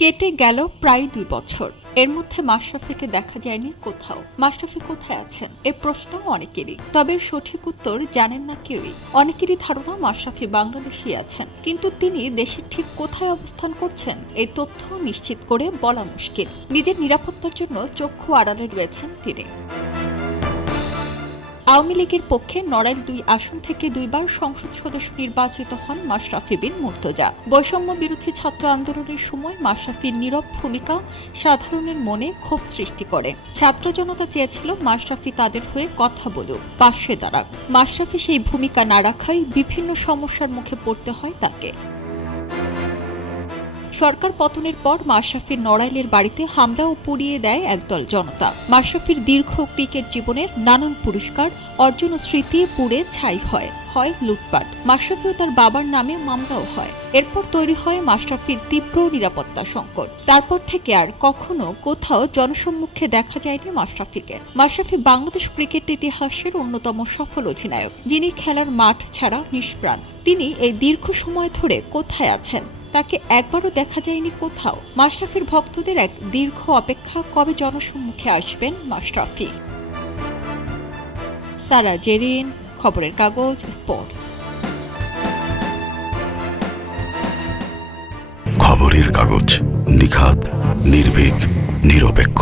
কেটে গেল প্রায় ২ বছর। এর মধ্যে মাশরাফিকে দেখা যায়নি কোথাও। মাশরাফি কোথায় আছেন এ প্রশ্ন অনেকেরই, তবে সঠিক উত্তর জানেন না কেউই। অনেকেরই ধারণা মাশরাফি বাংলাদেশেই আছেন, কিন্তু তিনি দেশের ঠিক কোথায় অবস্থান করছেন এই তথ্য নিশ্চিত করে বলা মুশকিল। নিজের নিরাপত্তার জন্য চক্ষু আড়ালে রয়েছেন তিনি। আওয়ামী লীগের পক্ষে নড়াইল ২ আসন থেকে ২ বার সংসদ সদস্য নির্বাচিত হন মাশরাফি বিন মুর্তজা। বৈষম্য বিরোধী ছাত্র আন্দোলনের সময় মাশরাফির নীরব ভূমিকা সাধারণের মনে ক্ষোভ সৃষ্টি করে। ছাত্র জনতা চেয়েছিল মাশরাফি তাদের হয়ে কথা বলুক, পাশে দাঁড়াক। মাশরাফি সেই ভূমিকা না রাখায় বিভিন্ন সমস্যার মুখে পড়তে হয় তাকে। সরকার পতনের পর মাশরাফির নড়াইলের বাড়িতে হামলা ও পুড়িয়ে দেয় একদল জনতা। মাশরাফির দীর্ঘ ক্রিকেট জীবনের নানান পুরস্কার, অর্জন ও স্মৃতি পুড়ে ছাই হয় লুটপাট। মাশরাফি ও তার বাবার নামে মামলাও হয়। এরপর তৈরি হয় মাশরাফির তীব্র নিরাপত্তা সংকট। তারপর থেকে আর কখনো কোথাও জনসম্মুখে দেখা যায়নি মাশরাফিকে। মাশরাফি বাংলাদেশ ক্রিকেট ইতিহাসের অন্যতম সফল অধিনায়ক, যিনি খেলার মাঠ ছাড়া নিষ্প্রাণ। তিনি এই দীর্ঘ সময় ধরে কোথায় আছেন তাকে একবারও দেখা যায়নি কোথাও। মাশরাফির ভক্তদের এক দীর্ঘ অপেক্ষা, কবে জনসম্মুখে আসবেন মাশরাফি। সারা জেরিন, খবরের কাগজ, স্পোর্টস। খবরের কাগজ, নিখাত, নির্ভীক, নিরপেক্ষ।